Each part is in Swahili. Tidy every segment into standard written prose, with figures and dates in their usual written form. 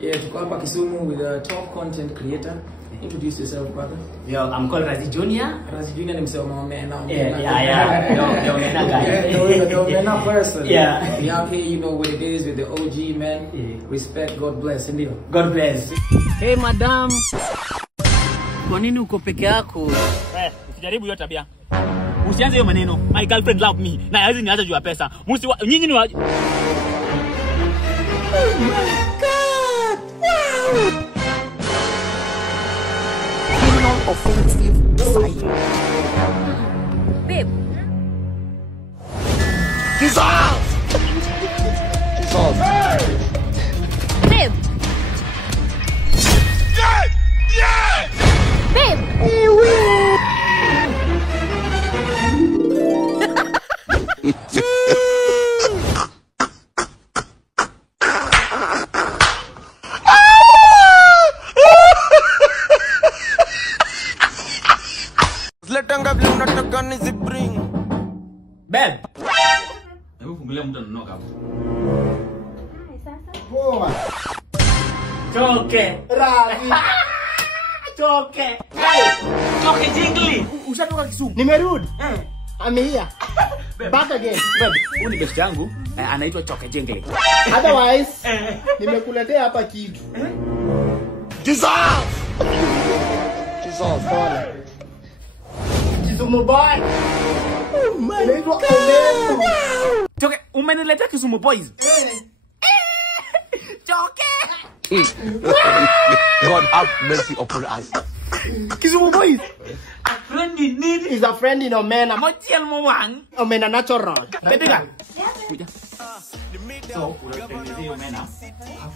Yeah, tuko hapa Kisumu with a top content creator. Introduce yourself, brother. Yo, I'm called Razi Junior. Razi Junior ni msema Omena. Yeah. The Omena guy. The Omena person. Yeah. We out here, you know what it is with the OG, man. Yeah. Respect, God bless. Ndio. God bless. Hey, madam. Kwa nini uko peke yako? Usijaribu hiyo tabia. Usianze hiyo maneno. My girlfriend love me. Na hawezi niacha juu ya pesa. Nyinyi ni wa... Oh my God! Wow! Criminal offensive fire. Babe. Jesus! Babe. Yeah! Babe. Babe. Hebu fungulia mtu ananoka hapo. Poa. Choke. Razi. Choke. Choke jingli. Ushatoka Kisumu? Nimerudi. I'm here. Back again. Babe, huyu ni best yangu. Anaitwa Choke Jingli. Otherwise, nimekuletea hapa kitu. Jesus! Kisumu boy. Oh my God. Choke, umeniletea Kisumu boys. Choke. God have mercy upon us. Kisumu boys. A friend in need is a friend in Omena. Mochiel Mwang. Omena natural. Baby girl. Kuja. So, unatengenezea Omena.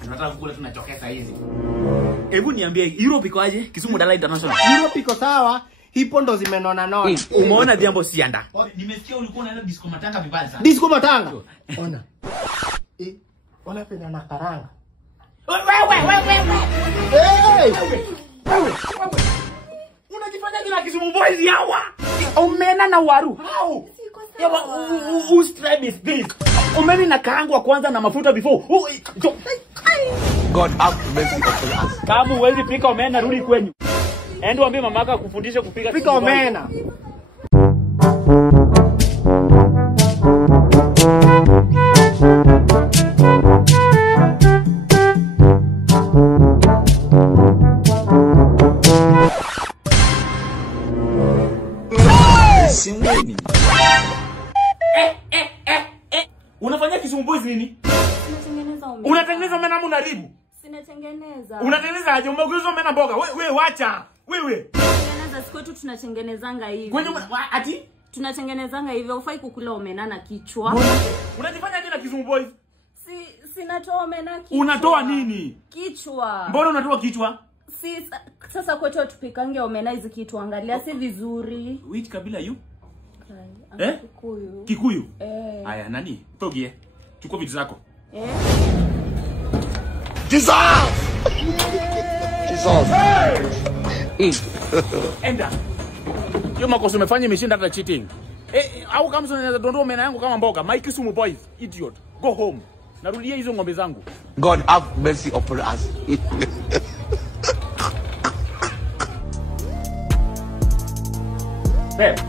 Tunataka kula tunachokesa hizi. Hebu niambie Europe iko aje? Kisumu Dala International. Europe iko sawa. Hipo ndo zimenona nona. Umeona jambo sianda. Nimesikia ulikuwa unaenda disco matanga vibaya sana. Disco matanga. Ona. Ona pena na karanga. Wewe. Unajifanya kila Kisumu boys yawa. Omena na waru. How? Yawa, whose tribe is this? Omena na kaangwa kwanza na mafuta before. God have mercy upon us. Kama huwezi pika omena rudi kwenyu. Endo ambie mamaka kufundisha kupika pika omena. Simweni. Unafanya Kisumu boys nini? Sinatengeneza omena. Unatengeneza omena ama unaribu? Sinatengeneza. Unatengeneza aje? Umegeuza omena mboga. Wewe wacha. Wewe. Tengeneza siku yetu tunatengenezanga hivi. Kwenye ati? Tunatengenezanga hivyo. Ufai kukula omena na kichwa. Unajifanya aje na Kisumu boys? Sinatoa omena kichwa. Unatoa nini? Kichwa. Mbona unatoa kichwa? Sasa kwetu tupikange omena hizi kitu angalia si vizuri. Which kabila you? Kikuyu. Kikuyu? Aya nani? Togie. Chukua vitu zako. Jesus! Enda. Hiyo makosa umefanya imeshinda hata cheating. Au kama unaweza dondoa omena yangu kama mboga. My Kisumu boys, idiot. Go home. Narudia hizo ngombe zangu. God have mercy upon us. Babe.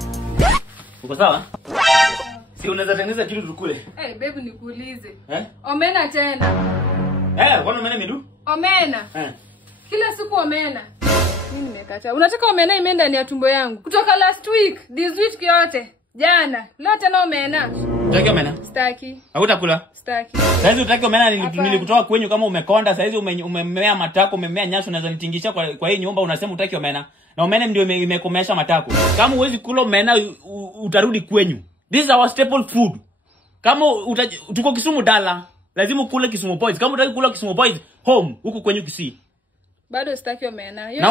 Uko sawa? Si unaweza tengeneza kitu tukule. Babe nikuulize. Omena tena. Kwani omena midu? Omena. Kila siku omena. Mimi nimekataa. Unataka omena imeenda ndani ya tumbo yangu. Kutoka last week, this week yote. Jana, leo tena omena. Utaki omena? Sitaki. Hautakula? Sitaki. Saizi utaki omena nilikutoa kwenyu kama umekonda, saizi umemea matako, umemea nyasho unaweza nitingisha kwa hii nyumba unasema utaki omena. Na omena ndio imekomesha matako. Kama huwezi kula omena utarudi kwenyu. This is our staple food. Kama tuko Kisumu Dala, lazima ukule Kisumu boys. Kama utaki kula Kisumu boys, home huko kwenyu Kisii. Bado sitaki omena. Na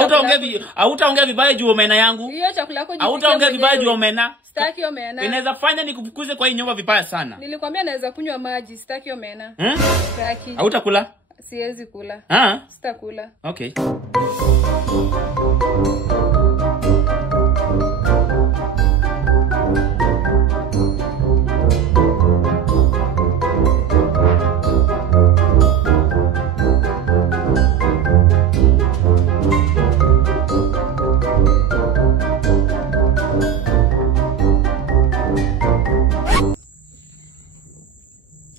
hautaongea vibaya juu omena yangu. Hiyo chakula yako hautaongea vibaya juu omena. Sitaki omena. Inaweza fanya nikufukuze kwa hii nyumba vibaya sana. Nilikwambia naweza kunywa maji, sitaki omena. Sitaki. Hautakula? Siwezi kula. Sitakula. Okay.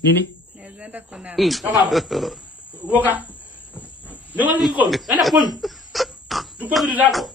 Nini? Naweza enda kuna. Toka hapa. Uoga. Ndio niko. Enda kwenye. Tukue vitu zako.